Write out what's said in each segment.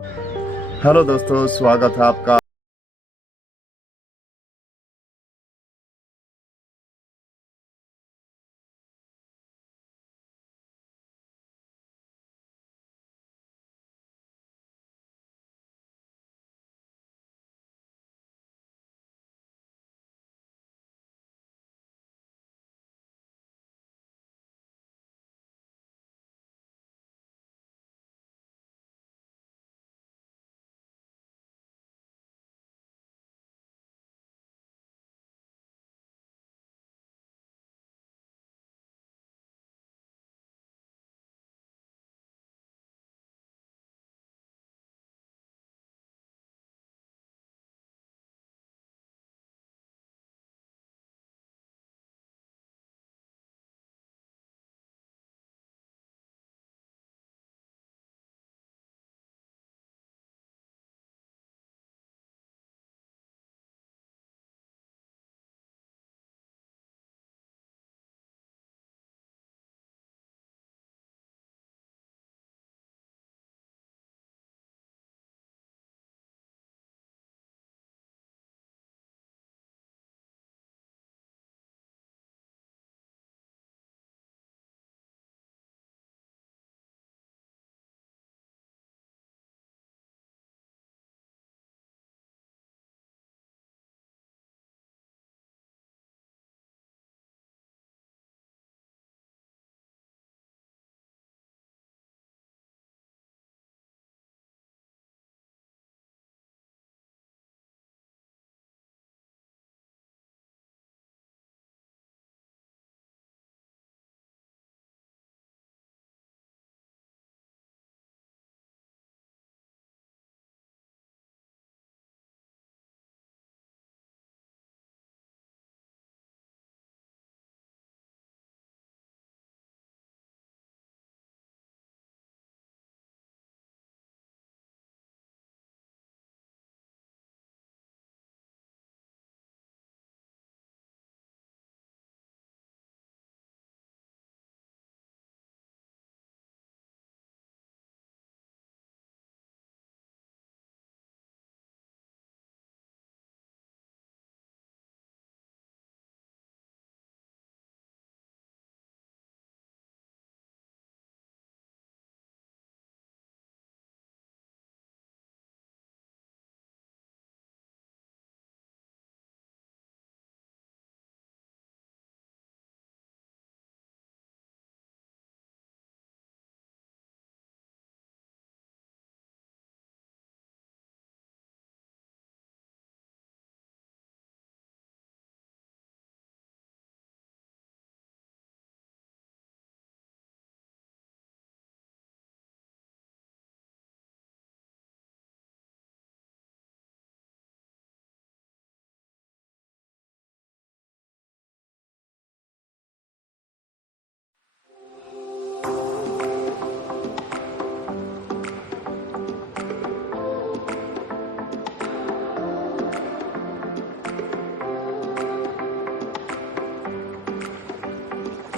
Hello दोस्तों, स्वागत है आपका।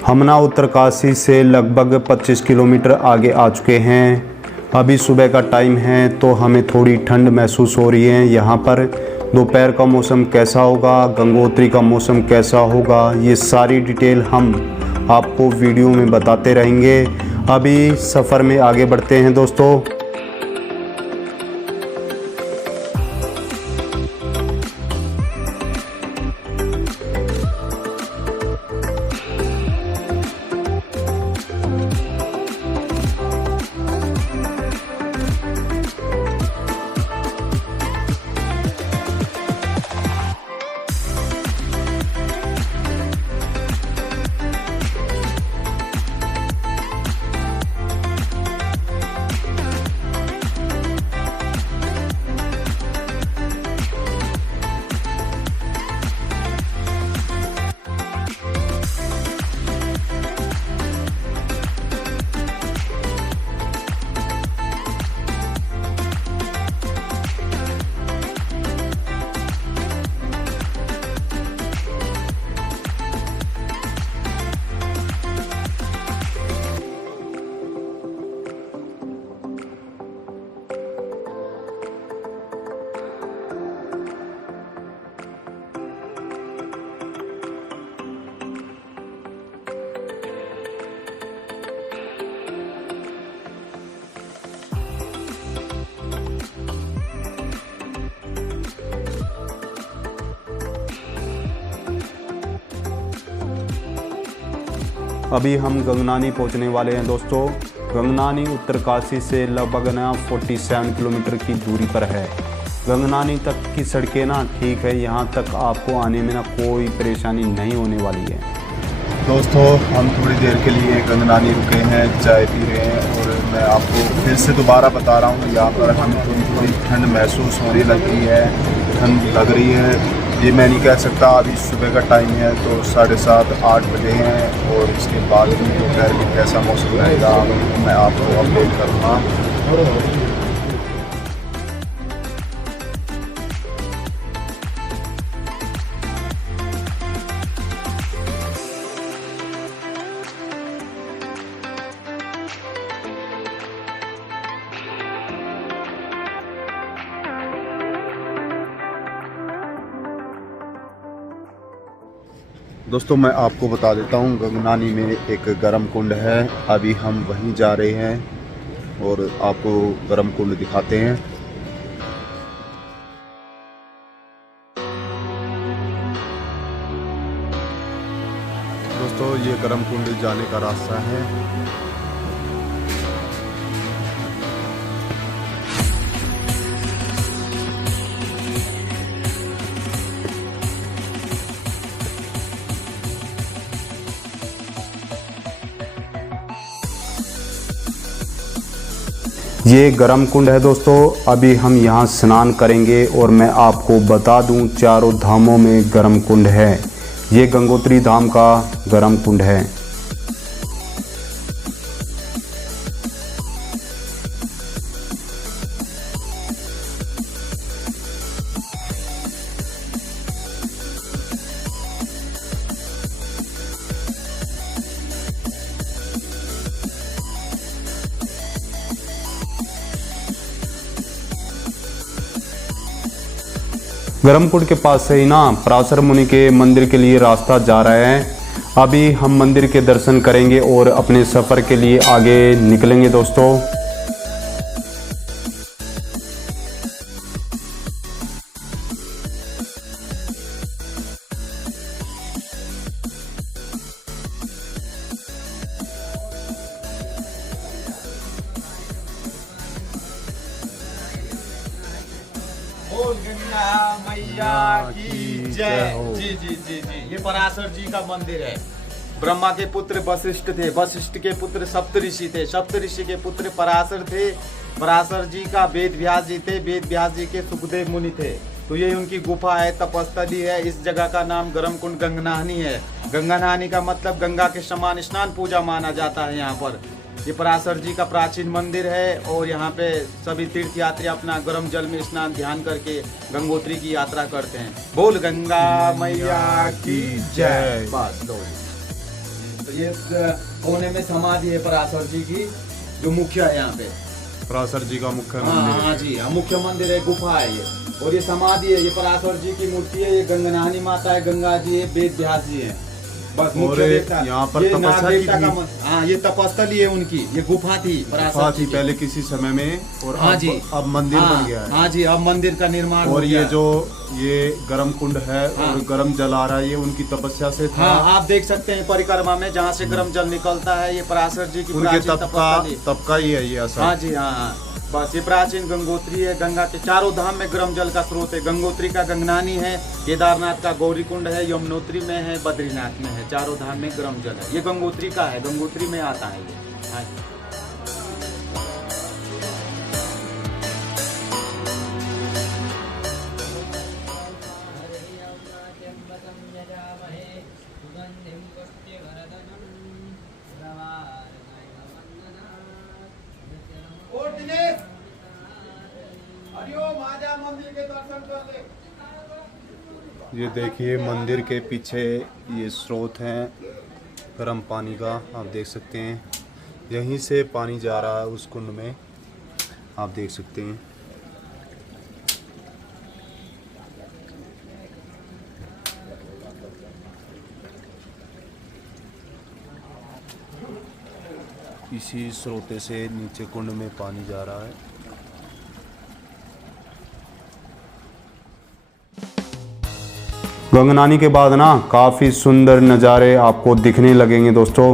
हम ना उत्तरकाशी से लगभग 25 किलोमीटर आगे आ चुके हैं। अभी सुबह का टाइम है तो हमें थोड़ी ठंड महसूस हो रही है। यहाँ पर दोपहर का मौसम कैसा होगा, गंगोत्री का मौसम कैसा होगा, ये सारी डिटेल हम आपको वीडियो में बताते रहेंगे। अभी सफ़र में आगे बढ़ते हैं दोस्तों। अभी हम गंगनानी पहुंचने वाले हैं दोस्तों। गंगनानी उत्तरकाशी से लगभग 47 किलोमीटर की दूरी पर है। गंगनानी तक की सड़कें ठीक है, यहाँ तक आपको आने में कोई परेशानी नहीं होने वाली है। दोस्तों हम थोड़ी देर के लिए गंगनानी रुके हैं, चाय पी रहे हैं और मैं आपको फिर से दोबारा बता रहा हूँ, यहाँ पर हमें थोड़ी ठंड महसूस होने लगी है, ठंड लग रही है। ये मैं नहीं कह सकता, अभी सुबह का टाइम है तो 7:30-8 बजे हैं और इसके बाद भी दोपहर में कैसा मौसम रहेगा मैं आपको अपडेट करूँगा। दोस्तों मैं आपको बता देता हूँ, गंगनानी में एक गर्म कुंड है, अभी हम वहीं जा रहे हैं और आपको गर्म कुंड दिखाते हैं। दोस्तों ये गर्म कुंड जाने का रास्ता है। ये गर्म कुंड है दोस्तों, अभी हम यहाँ स्नान करेंगे और मैं आपको बता दूं चारों धामों में गर्म कुंड है। ये गंगोत्री धाम का गर्म कुंड है। गर्म कुंड के पास से ही पराशर मुनि के मंदिर के लिए रास्ता जा रहा है। अभी हम मंदिर के दर्शन करेंगे और अपने सफ़र के लिए आगे निकलेंगे दोस्तों। गंगा मैया की जय। जी जी जी जी, ये पराशर जी का मंदिर है। ब्रह्मा के पुत्र वशिष्ठ थे, वशिष्ठ के पुत्र सप्तऋषि थे, सप्तऋषि के पुत्र पराशर थे, पराशर जी का वेद व्यास जी थे, वेद व्यास जी के सुखदेव मुनि थे। तो ये उनकी गुफा है, तपस्थली है। इस जगह का नाम गर्म कुंड गंगनाहनी है। गंगानाहनी का मतलब गंगा के समान स्नान पूजा माना जाता है यहाँ पर। ये पराशर जी का प्राचीन मंदिर है और यहाँ पे सभी तीर्थ यात्री अपना गर्म जल में स्नान ध्यान करके गंगोत्री की यात्रा करते हैं। बोल गंगा मैया की जय। बस दो। तो ये कोने में समाधि है पराशर जी की, जो मुख्य है यहाँ पे। पराशर जी का मुख्य मंदिर। हाँ जी, हाँ मुख्य मंदिर है, गुफा है ये। और ये समाधि है, ये पराशर जी की मूर्ति है। ये गंगनाहनी माता है, गंगा जी है, वेद व्यास जी है। बस मुख्य यहाँ पर तपस्या की थी। हाँ ये तपस्थली है उनकी, ये गुफा थी पराशर जी की पहले किसी समय में। और हाँ जी, अब मंदिर बन गया है। हाँ जी, अब मंदिर का निर्माण और हो गया। ये जो ये गर्म कुंड है और गर्म जल आ रहा है, ये उनकी तपस्या से था। हाँ आप देख सकते हैं परिक्रमा में जहाँ से गर्म जल निकलता है, ये पराशर जी की उनके तप का ही है ये असर। हाँ जी हाँ, बस ये प्राचीन गंगोत्री है। गंगा के चारों धाम में गर्म जल का स्रोत है। गंगोत्री का गंगनानी है, केदारनाथ का गौरी कुंड है, यमुनोत्री में है, बद्रीनाथ में है। चारों धाम में गर्म जल है। ये गंगोत्री का है, गंगोत्री में आता है ये। हाँ। मंदिर के दर्शन कर ले। ये देखिए मंदिर के पीछे ये स्रोत है गर्म पानी का, आप देख सकते हैं। यहीं से पानी जा रहा है उस कुंड में, आप देख सकते हैं। इसी स्रोत से नीचे कुंड में पानी जा रहा है। गंगनानी के बाद काफ़ी सुंदर नज़ारे आपको दिखने लगेंगे दोस्तों।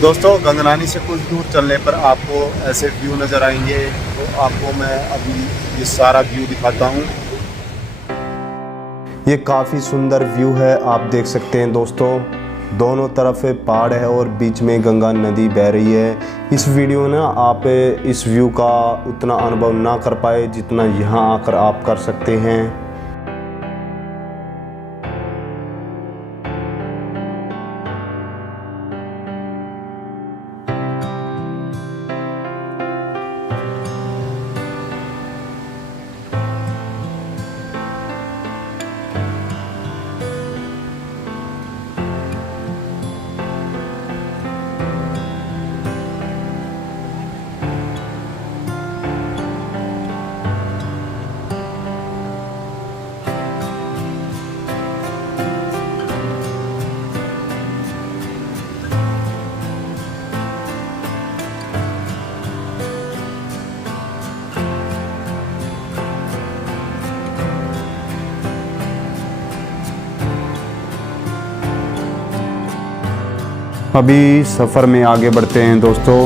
दोस्तों गंगनानी से कुछ दूर चलने पर आपको ऐसे व्यू नज़र आएंगे, तो आपको मैं अभी ये सारा व्यू दिखाता हूँ। ये काफ़ी सुंदर व्यू है, आप देख सकते हैं दोस्तों। दोनों तरफ पहाड़ है और बीच में गंगा नदी बह रही है। इस वीडियो में आप इस व्यू का उतना अनुभव ना कर पाए जितना यहाँ आकर आप कर सकते हैं। अभी सफ़र में आगे बढ़ते हैं दोस्तों।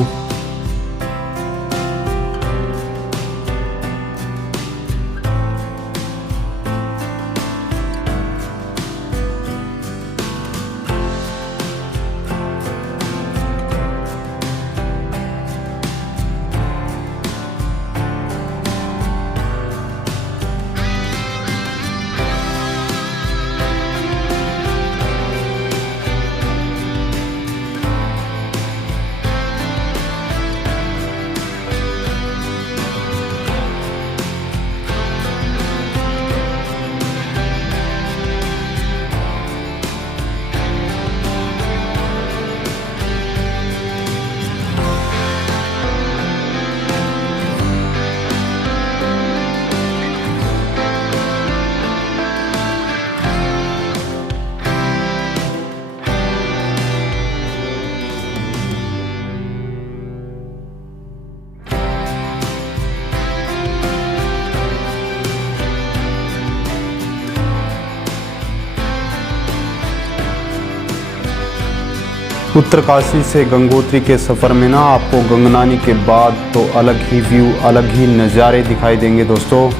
उत्तरकाशी से गंगोत्री के सफ़र में ना आपको गंगनानी के बाद तो अलग ही व्यू, अलग ही नज़ारे दिखाई देंगे दोस्तों।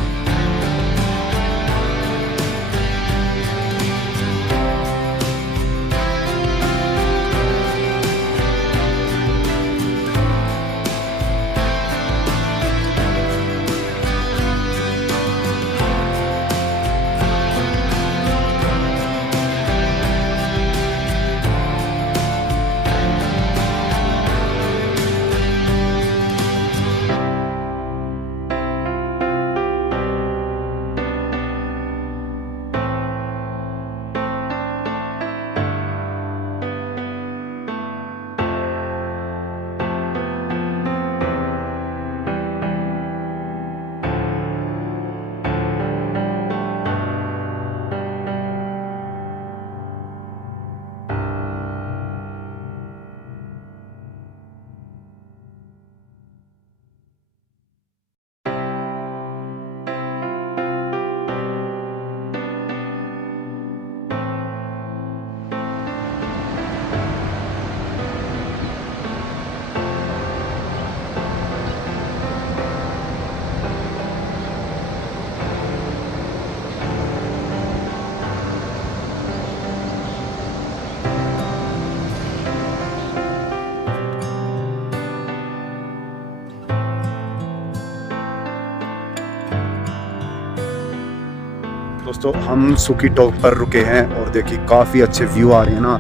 दोस्तों हम सुकी टॉप पर रुके हैं और देखिए काफ़ी अच्छे व्यू आ रहे हैं ना।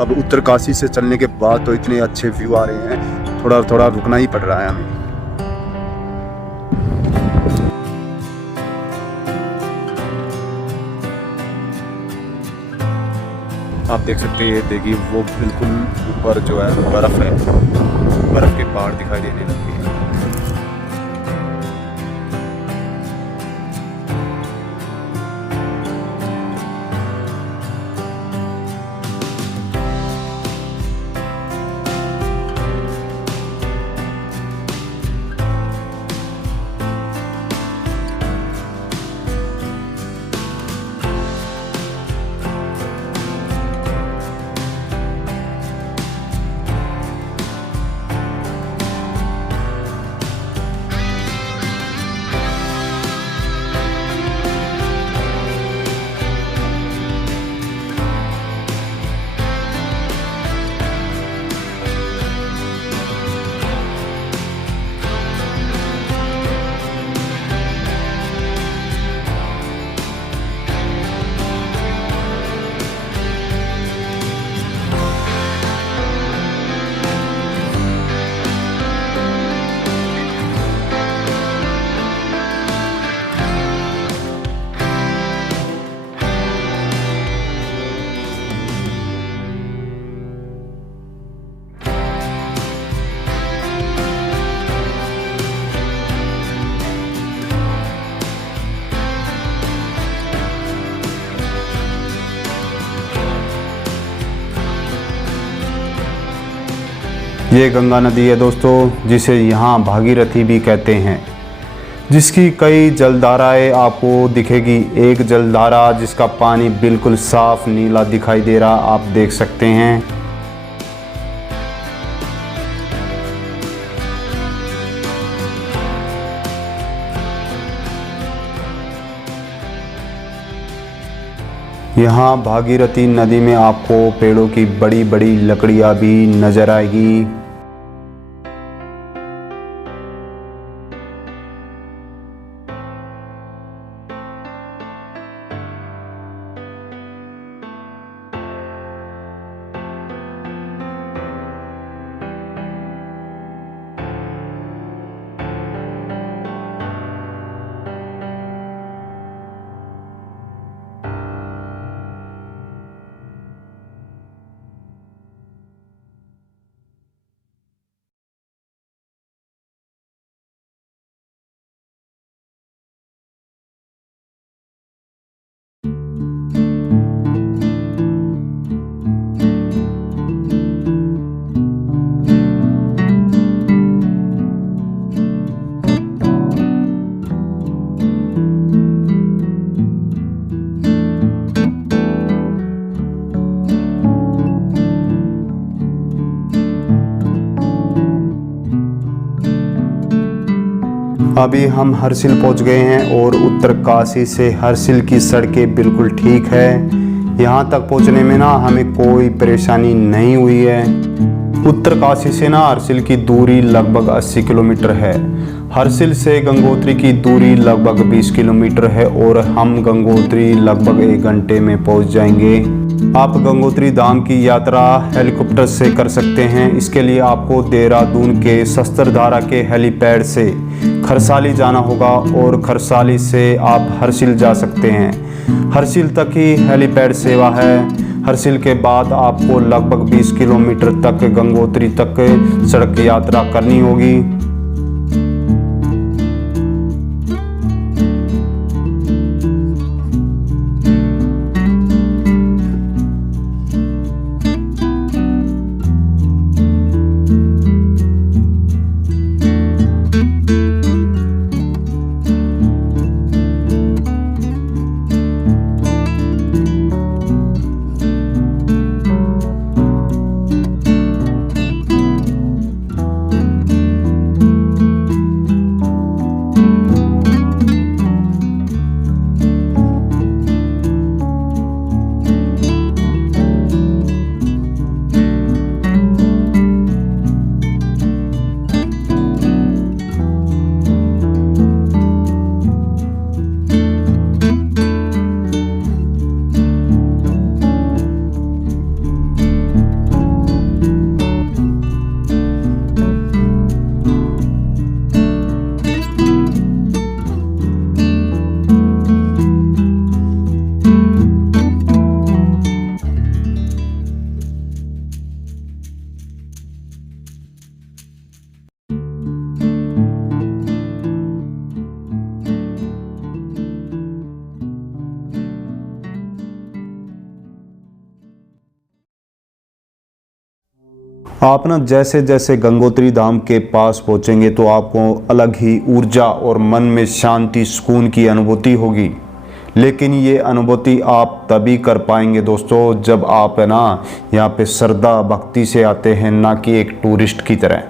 अब उत्तरकाशी से चलने के बाद तो इतने अच्छे व्यू आ रहे हैं, थोड़ा थोड़ा रुकना ही पड़ रहा है हमें। आप देख सकते हैं, देखिए वो बिल्कुल ऊपर जो है बर्फ़ है, बर्फ़ के पहाड़ दिखाई देने लगे हैं। ये गंगा नदी है दोस्तों, जिसे यहाँ भागीरथी भी कहते हैं, जिसकी कई जलधाराएं आपको दिखेगी। एक जलधारा जिसका पानी बिल्कुल साफ नीला दिखाई दे रहा, आप देख सकते हैं। यहाँ भागीरथी नदी में आपको पेड़ों की बड़ी बड़ी लकड़ियाँ भी नजर आएगी। अभी हम हरसिल पहुंच गए हैं और उत्तरकाशी से हरसिल की सड़कें बिल्कुल ठीक है। यहाँ तक पहुंचने में ना हमें कोई परेशानी नहीं हुई है। उत्तरकाशी से ना हरसिल की दूरी लगभग 80 किलोमीटर है। हरसिल से गंगोत्री की दूरी लगभग 20 किलोमीटर है और हम गंगोत्री लगभग 1 घंटे में पहुंच जाएंगे। आप गंगोत्री धाम की यात्रा हेलीकॉप्टर से कर सकते हैं। इसके लिए आपको देहरादून के शस्त्रधारा के हेलीपैड से खरसाली जाना होगा और खरसाली से आप हरसिल जा सकते हैं। हरसिल तक ही हेलीपैड सेवा है। हरसिल के बाद आपको लगभग 20 किलोमीटर तक गंगोत्री तक सड़क यात्रा करनी होगी। आप ना जैसे जैसे गंगोत्री धाम के पास पहुंचेंगे तो आपको अलग ही ऊर्जा और मन में शांति सुकून की अनुभूति होगी। लेकिन ये अनुभूति आप तभी कर पाएंगे दोस्तों जब आप है ना यहाँ पे श्रद्धा भक्ति से आते हैं, ना कि एक टूरिस्ट की तरह।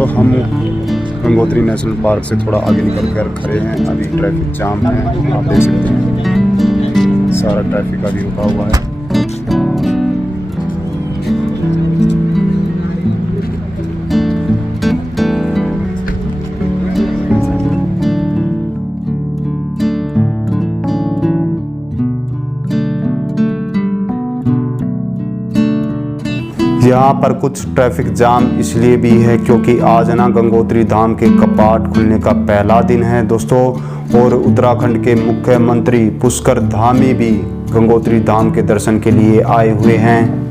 दोस्तों हम गंगोत्री नेशनल पार्क से थोड़ा आगे निकल कर खड़े हैं। अभी ट्रैफिक जाम है, आप देख सकते हैं सारा ट्रैफिक अभी रुका हुआ है। यहाँ पर कुछ ट्रैफिक जाम इसलिए भी है क्योंकि आज ना गंगोत्री धाम के कपाट खुलने का पहला दिन है दोस्तों, और उत्तराखंड के मुख्यमंत्री पुष्कर धामी भी गंगोत्री धाम के दर्शन के लिए आए हुए हैं।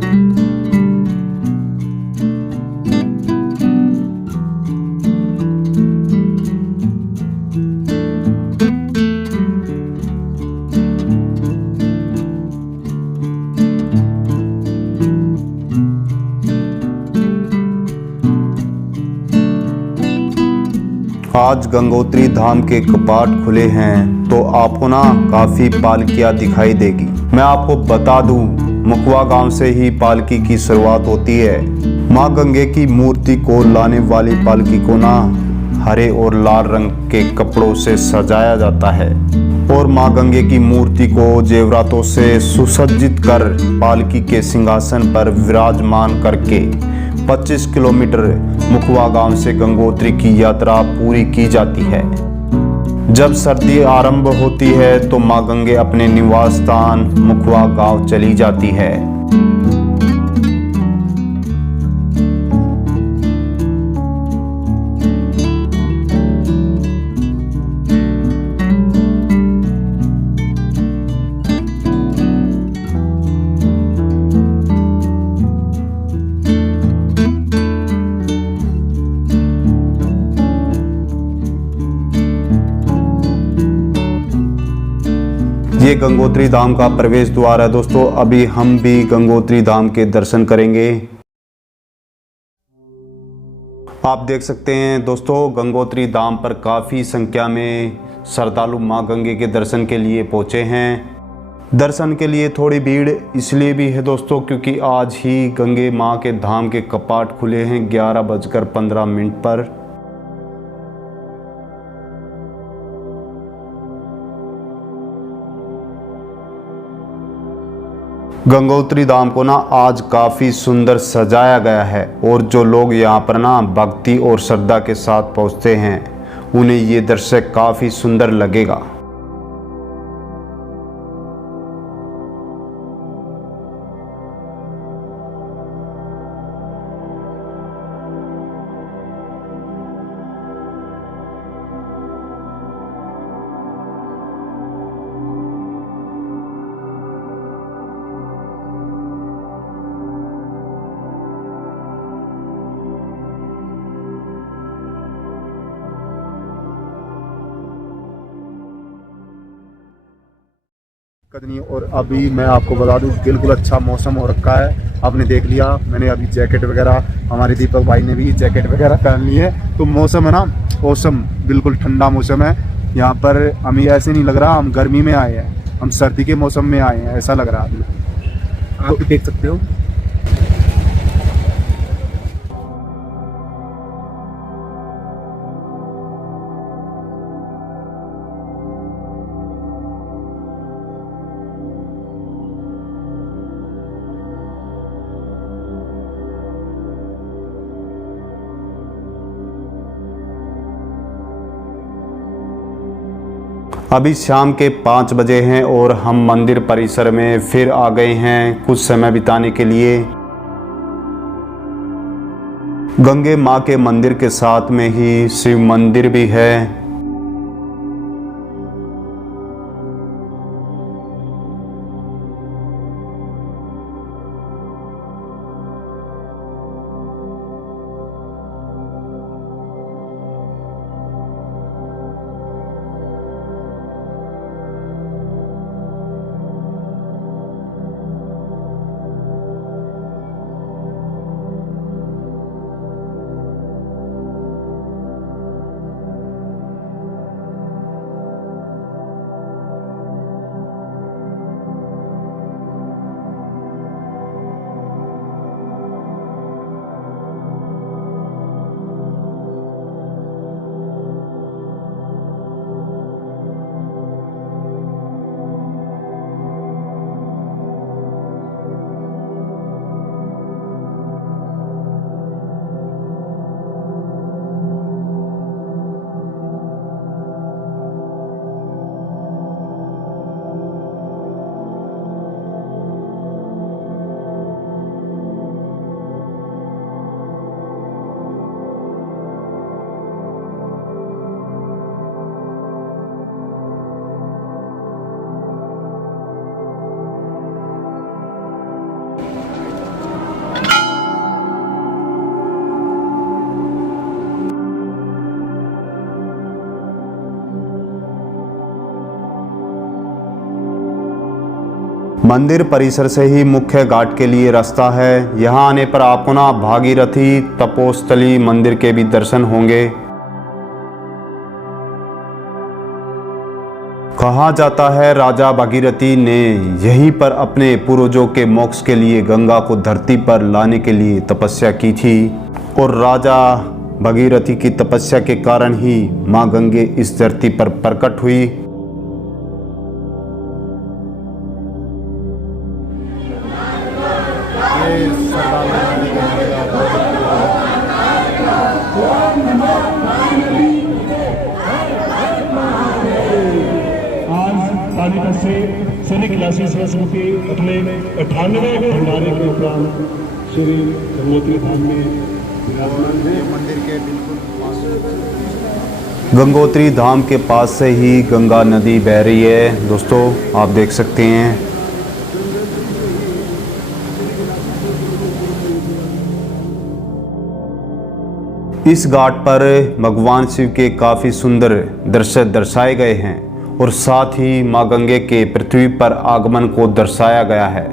आज गंगोत्री धाम के कपाट खुले हैं तो आपको ना काफ़ी पालकियाँ दिखाई देगी। मैं आपको बता दूं, मुखवा गांव से ही पालकी की शुरुआत होती है। माँ गंगे की मूर्ति को लाने वाली पालकी को ना हरे और लाल रंग के कपड़ों से सजाया जाता है और माँ गंगे की मूर्ति को जेवरातों से सुसज्जित कर पालकी के सिंहासन पर विराजमान करके 25 किलोमीटर मुखवा गांव से गंगोत्री की यात्रा पूरी की जाती है। जब सर्दी आरंभ होती है तो मां गंगे अपने निवास स्थान मुखवा गांव चली जाती है। ये गंगोत्री धाम का प्रवेश द्वार है दोस्तों। अभी हम भी गंगोत्री धाम के दर्शन करेंगे। आप देख सकते हैं दोस्तों, गंगोत्री धाम पर काफ़ी संख्या में श्रद्धालु मां गंगे के दर्शन के लिए पहुंचे हैं। दर्शन के लिए थोड़ी भीड़ इसलिए भी है दोस्तों क्योंकि आज ही गंगे मां के धाम के कपाट खुले हैं 11:15 पर। गंगोत्री धाम को ना आज काफ़ी सुंदर सजाया गया है और जो लोग यहाँ पर ना भक्ति और श्रद्धा के साथ पहुँचते हैं उन्हें ये दृश्य काफ़ी सुंदर लगेगा। कदनी और अभी मैं आपको बता दूं बिल्कुल अच्छा मौसम हो रखा है। आपने देख लिया, मैंने अभी जैकेट वगैरह, हमारे दीपक भाई ने भी जैकेट वगैरह पहन ली है। तो मौसम है ना मौसम बिल्कुल ठंडा मौसम है। यहाँ पर हमें ऐसे नहीं लग रहा हम गर्मी में आए हैं, हम सर्दी के मौसम में आए हैं, ऐसा लग रहा है। आप भी देख सकते हो। अभी शाम के 5 बजे हैं और हम मंदिर परिसर में फिर आ गए हैं कुछ समय बिताने के लिए। गंगे माँ के मंदिर के साथ में ही शिव मंदिर भी है। मंदिर परिसर से ही मुख्य घाट के लिए रास्ता है। यहाँ आने पर आपको ना भागीरथी तपोस्थली मंदिर के भी दर्शन होंगे। कहा जाता है राजा भागीरथी ने यहीं पर अपने पूर्वजों के मोक्ष के लिए गंगा को धरती पर लाने के लिए तपस्या की थी और राजा भागीरथी की तपस्या के कारण ही माँ गंगे इस धरती पर प्रकट हुई। तालिका से सैनिक क्लासेस के अपने 98वें भंडारे के उपरांत श्री गंगोत्री धाम में मंदिर के बिल्कुल गंगोत्री धाम के पास से ही गंगा नदी बह रही है। दोस्तों आप देख सकते हैं। इस घाट पर भगवान शिव के काफ़ी सुंदर दृश्य दर्शाए गए हैं और साथ ही माँ गंगे के पृथ्वी पर आगमन को दर्शाया गया है।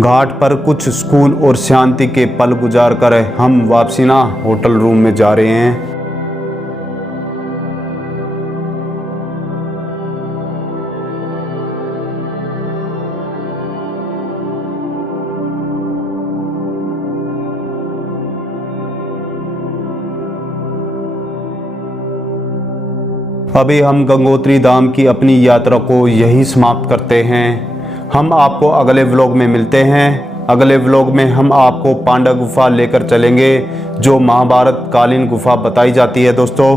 घाट पर कुछ सुकून और शांति के पल गुजार कर हम वापसी ना होटल रूम में जा रहे हैं। अभी हम गंगोत्री धाम की अपनी यात्रा को यही समाप्त करते हैं। हम आपको अगले व्लॉग में मिलते हैं। अगले व्लॉग में हम आपको पांडव गुफा लेकर चलेंगे जो महाभारत कालीन गुफा बताई जाती है दोस्तों।